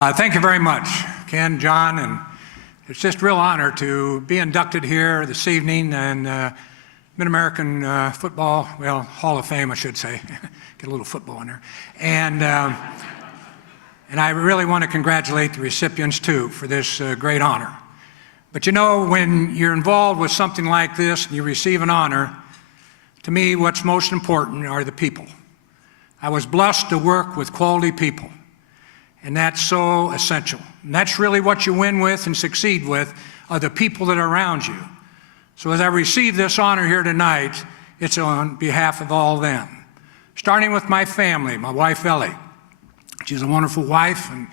Thank you very much, Ken, John, and it's just a real honor to be inducted here this evening in Mid-American Football, well, Hall of Fame, I should say. Get a little football in there. And I really want to congratulate the recipients, too, for this great honor. But you know, when you're involved with something like this and you receive an honor, to me, what's most important are the people. I was blessed to work with quality people. And that's so essential. And that's really what you win with and succeed with, are the people that are around you. So as I receive this honor here tonight, it's on behalf of all of them. Starting with my family, my wife Ellie. She's a wonderful wife, and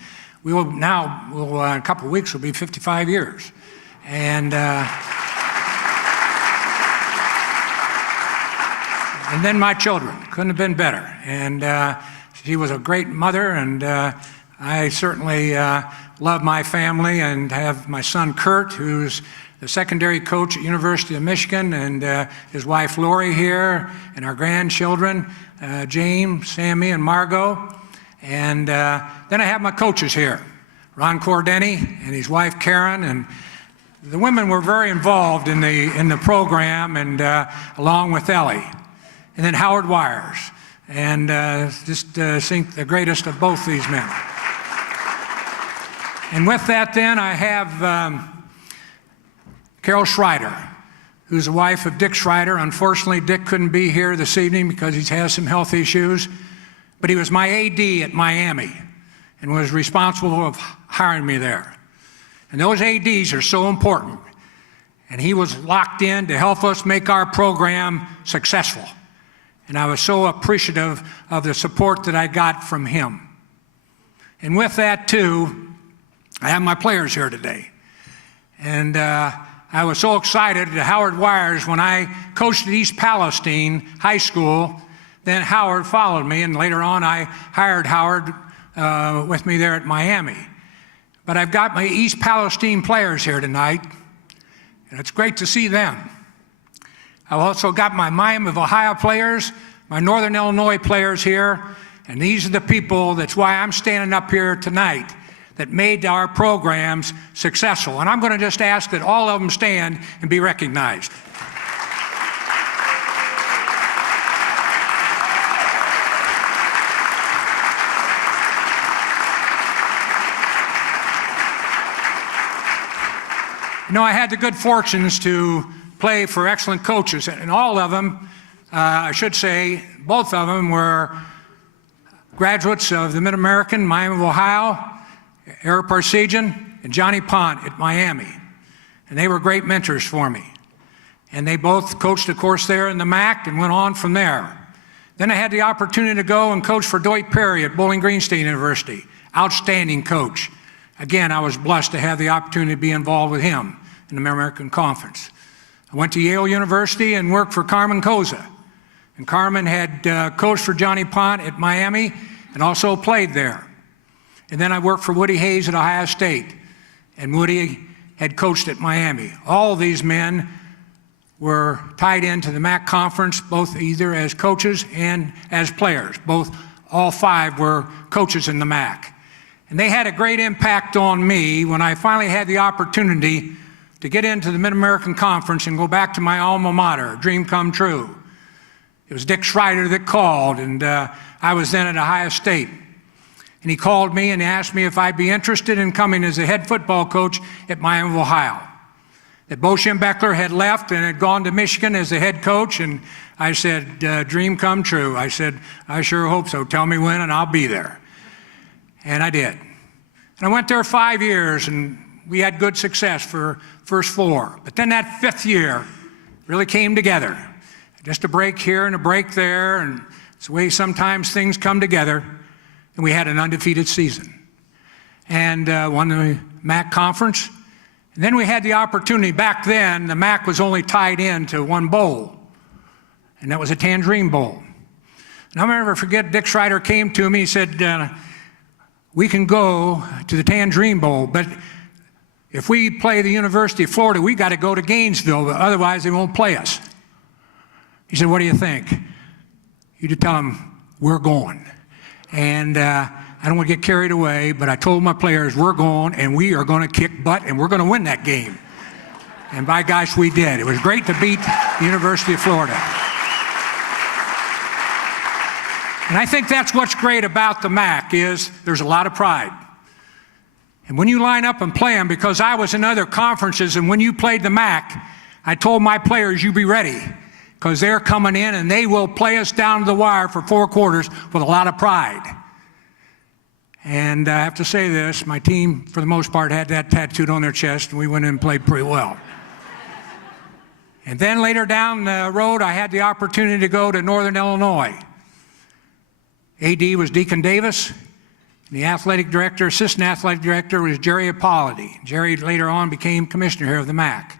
in a couple of weeks, will be 55 years. And then my children, couldn't have been better. And she was a great mother, and I certainly love my family and have my son Kurt, who's the secondary coach at University of Michigan, and his wife Lori here, and our grandchildren, James, Sammy, and Margot. And then I have my coaches here, Ron Cordeni and his wife Karen, and the women were very involved in the program, and along with Ellie. And then Howard Wires, and just think the greatest of both these men. And with that, then, I have Carol Schreider, who's the wife of Dick Schreider. Unfortunately, Dick couldn't be here this evening because he has some health issues, but he was my AD at Miami and was responsible for hiring me there. And those ADs are so important. And he was locked in to help us make our program successful. And I was so appreciative of the support that I got from him. And with that, too, I have my players here today. And I was so excited at Howard Wires when I coached at East Palestine High School. Then Howard followed me, and later on I hired Howard with me there at Miami. But I've got my East Palestine players here tonight, and it's great to see them. I've also got my Miami of Ohio players, my Northern Illinois players here, and these are the people, that's why I'm standing up here tonight, that made our programs successful. And I'm going to just ask that all of them stand and be recognized. You know, I had the good fortunes to play for excellent coaches, and all of them, I should say, both of them were graduates of the Mid-American, Miami of Ohio, Eric Parsegian, and Johnny Pont at Miami. And they were great mentors for me. And they both coached, of course, there in the MAC and went on from there. Then I had the opportunity to go and coach for Dwight Perry at Bowling Green State University. Outstanding coach. Again, I was blessed to have the opportunity to be involved with him in the Mid-American Conference. I went to Yale University and worked for Carmen Koza. And Carmen had coached for Johnny Pont at Miami and also played there. And then I worked for Woody Hayes at Ohio State, and Woody had coached at Miami. All of these men were tied into the MAC conference, both either as coaches and as players. All five were coaches in the MAC. And they had a great impact on me when I finally had the opportunity to get into the Mid-American Conference and go back to my alma mater, a dream come true. It was Dick Schreider that called, and I was then at Ohio State. And he called me and asked me if I'd be interested in coming as a head football coach at Miami of Ohio. That Bo Schembechler had left and had gone to Michigan as the head coach, and I said, dream come true. I said, I sure hope so. Tell me when and I'll be there. And I did. And I went there 5 years, and we had good success for first 4. But then that 5th year really came together. Just a break here and a break there, and it's the way sometimes things come together. And we had an undefeated season and won the MAC conference. And then we had the opportunity. Back then, the MAC was only tied into one bowl, and that was a Tangerine Bowl. And I'll never forget, Dick Schreider came to me, he said, we can go to the Tangerine Bowl, but if we play the University of Florida, we got to go to Gainesville, otherwise they won't play us. He said, what do you think? You just tell them, we're going. And I I don't want to get carried away, but I told my players, we're going, and we are going to kick butt, and we're going to win that game. And by gosh, we did. It was great to beat the University of Florida. And I think that's what's great about the MAC is there's a lot of pride. And when you line up and play them, because I was in other conferences, and when you played the MAC, I told my players, you be ready, because they're coming in and they will play us down to the wire for 4 quarters with a lot of pride. And I have to say this, my team, for the most part, had that tattooed on their chest, and we went in and played pretty well. And then later down the road, I had the opportunity to go to Northern Illinois. AD was Deacon Davis. The athletic director, assistant athletic director was Jerry Appolidi. Jerry later on became commissioner here of the MAC.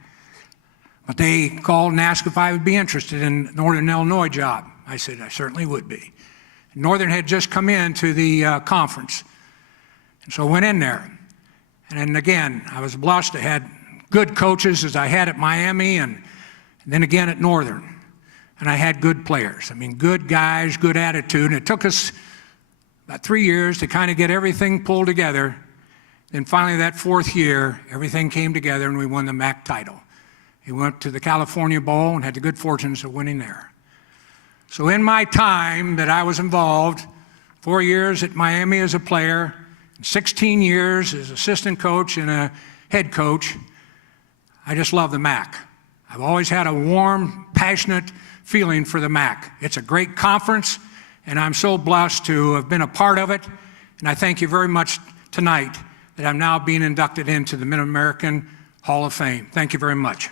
But they called and asked if I would be interested in Northern Illinois job. I said I certainly would be. Northern had just come into the conference. And so I went in there. And then again, I was blessed. I had good coaches as I had at Miami and then again at Northern. And I had good players. I mean, good guys, good attitude. And it took us about 3 years to kind of get everything pulled together. Then finally that 4th year, everything came together and we won the MAC title. We went to the California Bowl and had the good fortunes of winning there. So in my time that I was involved, 4 years at Miami as a player, 16 years as assistant coach and a head coach, I just love the MAC. I've always had a warm, passionate feeling for the MAC. It's a great conference, and I'm so blessed to have been a part of it. And I thank you very much tonight that I'm now being inducted into the Mid-American Hall of Fame. Thank you very much.